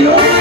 よ。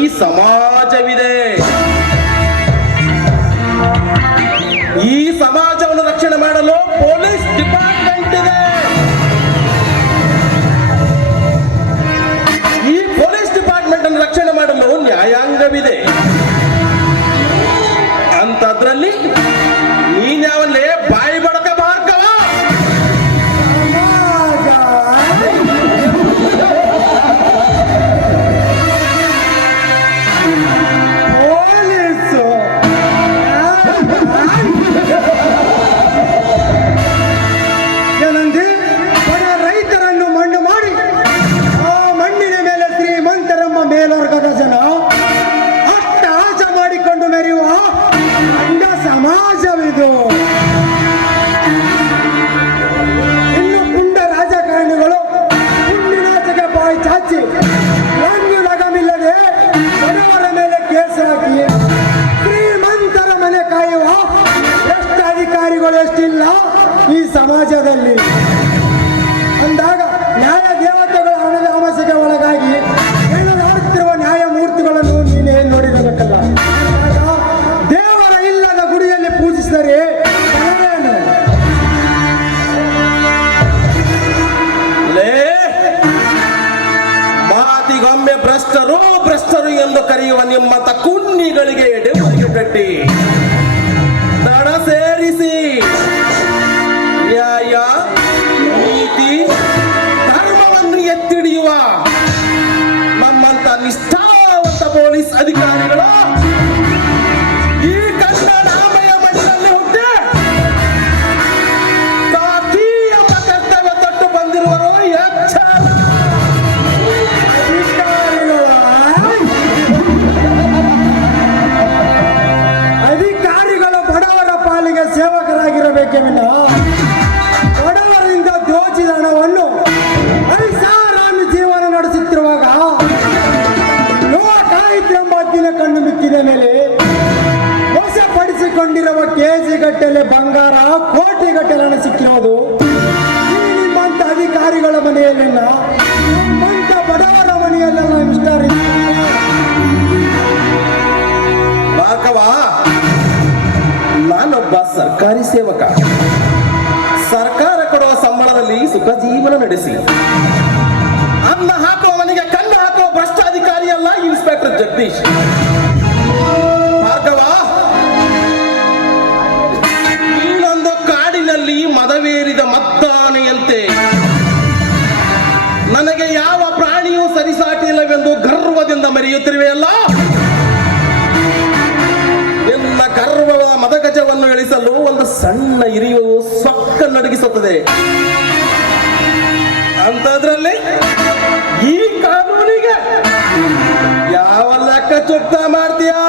ಈ ಸಮಾಜವಿದೆ. ಈ ಸಮಾಜವನ್ನು ರಕ್ಷಣೆ ಮಾಡಲು ಪೊಲೀಸ್ ಡಿಪಾರ್ಟ್ಮೆಂಟ್ ಇದೆ. ಈ ಪೊಲೀಸ್ ಡಿಪಾರ್ಟ್ಮೆಂಟ್ ಅನ್ನು ರಕ್ಷಣೆ ಮಾಡಲು ನ್ಯಾಯಾಂಗವಿದೆ. ಇದು ಕೊಂಡಿರುವ ಕೆಜಿ ಗಟ್ಟಲೆ ಬಂಗಾರ, ಕೋಟಿ ಗಟ್ಟಲೆ ಹಣ ಸಿಕ್ಕಿರೋದು ನಿಮ್ಮಂತ ಅಧಿಕಾರಿಗಳ ಮನೆಯಲ್ಲೆಲ್ಲ. ನಿಮ್ಮಂತ ಬಡವರ ಮನೆಯಲ್ಲೆಲ್ಲ ವಿಸ್ತಾರ ನಾನೊಬ್ಬ ಸರ್ಕಾರಿ ಸೇವಕ. ಸರ್ಕಾರ ಕೊಡುವ ಸಂಬಳದಲ್ಲಿ ಸುಖ ಜೀವನ ನಡೆಸಿ. ಅನ್ನ ಹಾಕುವ ಮನೆಗೆ ಕಣ್ಣು ಹಾಕುವ ಭ್ರಷ್ಟಾಧಿಕಾರಿಯಲ್ಲ ಇನ್ಸ್ಪೆಕ್ಟರ್ ಜಗದೀಶ್. ಮತ್ತವೇರಿದ ಮತ್ತಾನೆಯಂತೆ. ನನಗೆ ಯಾವ ಪ್ರಾಣಿಯೂ ಸರಿಸಾಟಿಲ್ಲವೆಂದು ಗರ್ವದಿಂದ ಮೆರೆಯುತ್ತಿರುವೆಯಲ್ಲ ನಿನ್ನ ಗರ್ವದ ಮದಗಜವನ್ನು ಇಳಿಸಲು ಒಂದು ಸಣ್ಣ ಇರಿಯು ಸೊಕ್ಕ ನಡಗಿಸುತ್ತದೆ ಅಂತದ್ರಲ್ಲಿ ಈ ಕಾನೂನಿಗೆ ಯಾವ ಲೆಕ್ಕ ಚುಕ್ತ ಮಾಡ್ತೀಯಾ?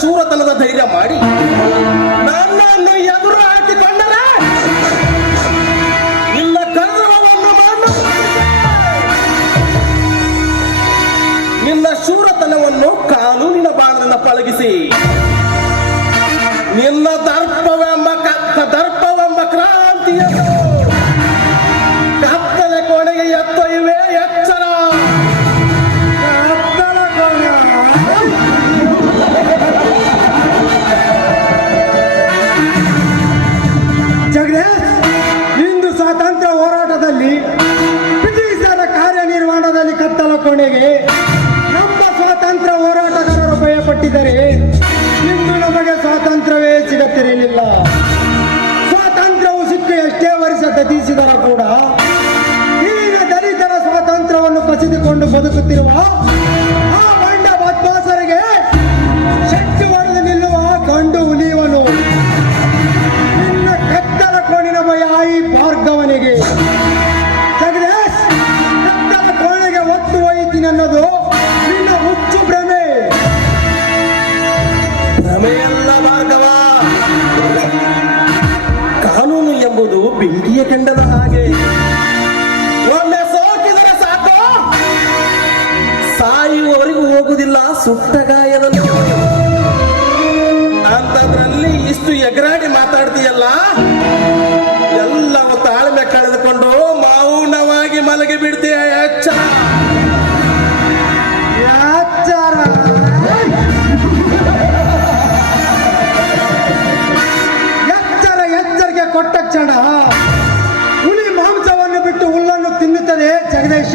ಶೂರತನದ ಧೈರ್ಯ ಮಾಡಿ ನನ್ನನ್ನು ಎದುರು ಹಾಕಿಕೊಂಡರೆ ನಿನ್ನ ಕರ್ಮವನ್ನು ಮಾಡು. ನಿನ್ನ ಶೂರತನವನ್ನು ಕಾನೂನಿನ ಬಾಣದಿಂದ ಪಳಗಿಸಿ. ನಿನ್ನ ಪ್ರಾರ್ಥಿಸಿಕೊಂಡು ಬದುಕುತ್ತಿರುವ ಸುಟ್ಟಗಾಯದನು ಅಂತದ್ರಲ್ಲಿ ಇಷ್ಟು ಎಗರಾಡಿ ಮಾತಾಡ್ತೀಯಲ್ಲ? ಎಲ್ಲವೂ ತಾಳ್ಮೆ ಕಳೆದುಕೊಂಡು ಮೌನವಾಗಿ ಮಲಗಿ ಬಿಡ್ತೀಯ ಅಚ್ಚ ಎಚ್ಚರ ಎಚ್ಚರಿಕೆ ಕೊಟ್ಟ ಕ್ಷಣ ಹುಲಿ ಮಾಂಸವನ್ನು ಬಿಟ್ಟು ಹುಲ್ಲನ್ನು ತಿನ್ನುತ್ತದೆ ಜಗದೀಶ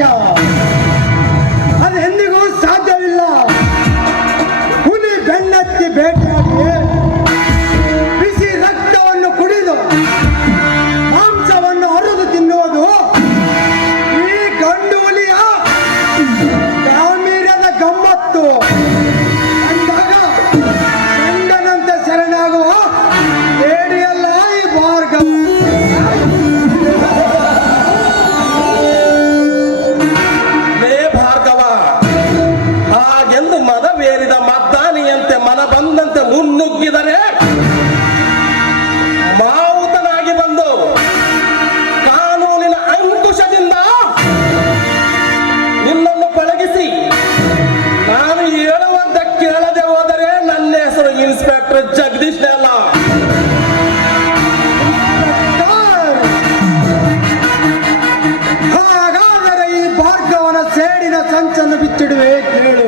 ಬಿತ್ತಿಡುವೆ ಕೇಳು.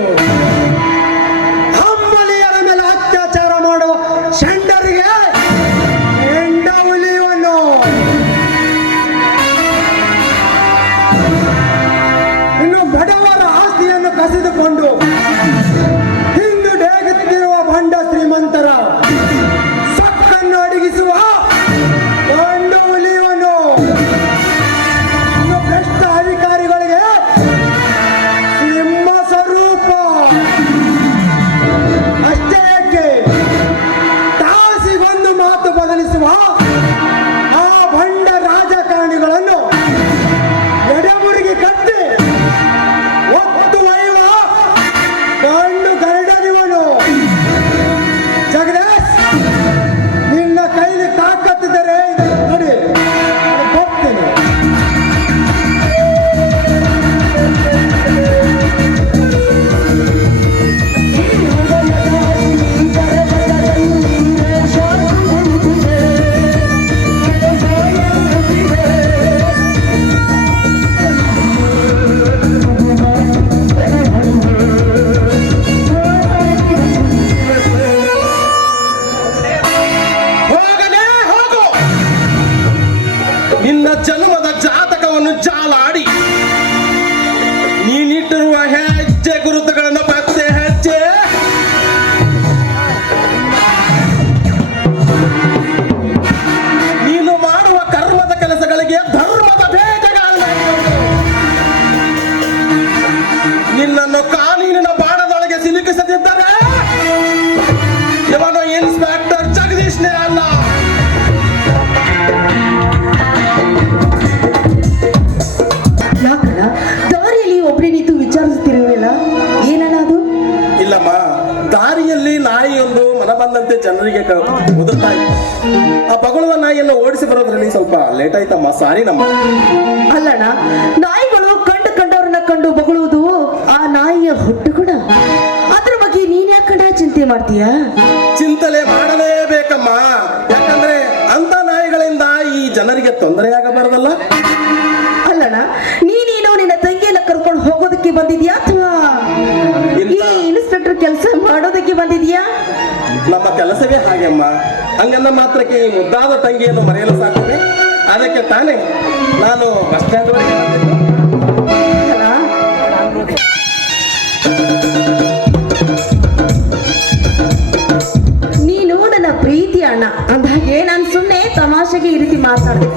ಜನರಿಗೆ ಕ- ಉದುರ್ತಾ ಇತ್ತು. ಆ ಬಗಳುವ ನಾಯಿಯನ್ನು ಓಡಿಸಿ ಬರೋದ್ರಲ್ಲಿ ಸ್ವಲ್ಪ ಲೇಟ್ ಆಯ್ತಮ್ಮ ಸಾರಿ ನಮ್ಮ. ಅಲ್ಲಣ್ಣ ನಾಯಿಗಳು ಕಂಡು ಕಂಡವ್ರನ್ನ ಕಂಡು ಬಗಳುವುದು ಆ ನಾಯಿಯ ಹುಟ್ಟು ಕೂಡ ಅದ್ರ ಬಗ್ಗೆ ನೀನ್ ಯಾಕಂಡ ಚಿಂತೆ ಮಾಡ್ತೀಯ? ಚಿಂತನೆ ಮಾಡಲೇಬೇಕಮ್ಮ. ಯಾಕಂದ್ರೆ ಅಂತ ನಾಯಿಗಳಿಂದ ಈ ಜನರಿಗೆ ತೊಂದರೆ ಆಗಬಾರದಲ್ಲ ಅಲ್ಲಣ್ಣ ನೀನೇನೋ ನಿನ್ನ ತಂಗಿಯನ್ನ ಕರ್ಕೊಂಡು ಹೋಗೋದಕ್ಕೆ ಬಂದಿದ್ಯಾ ಅಥವಾ ಮಾಡೋದಕ್ಕೆ ಬಂದಿದ್ಯಾ? ನಮ್ಮ ಕೆಲಸವೇ ಹಾಗೆ ಅಮ್ಮ. ಹಂಗನ್ನ ಮಾತ್ರಕ್ಕೆ ಈ ಮುದ್ದಾದ ತಂಗಿಯನ್ನು ಮರೆಯಲು ಸಾಧ್ಯವೇ? ಅದಕ್ಕೆ ತಾನೇ ನಾನು ಬಸ್ ಸ್ಟ್ಯಾಂಡ್ವರೆಗೆ ನೀನು ನನ್ನ ಪ್ರೀತಿ ಅಣ್ಣ. ಅಂದಾಗೆ ನಾನು ಸುಮ್ಮನೆ ತಮಾಷೆಗೆ ಈ ರೀತಿ ಮಾತಾಡಿದೆ.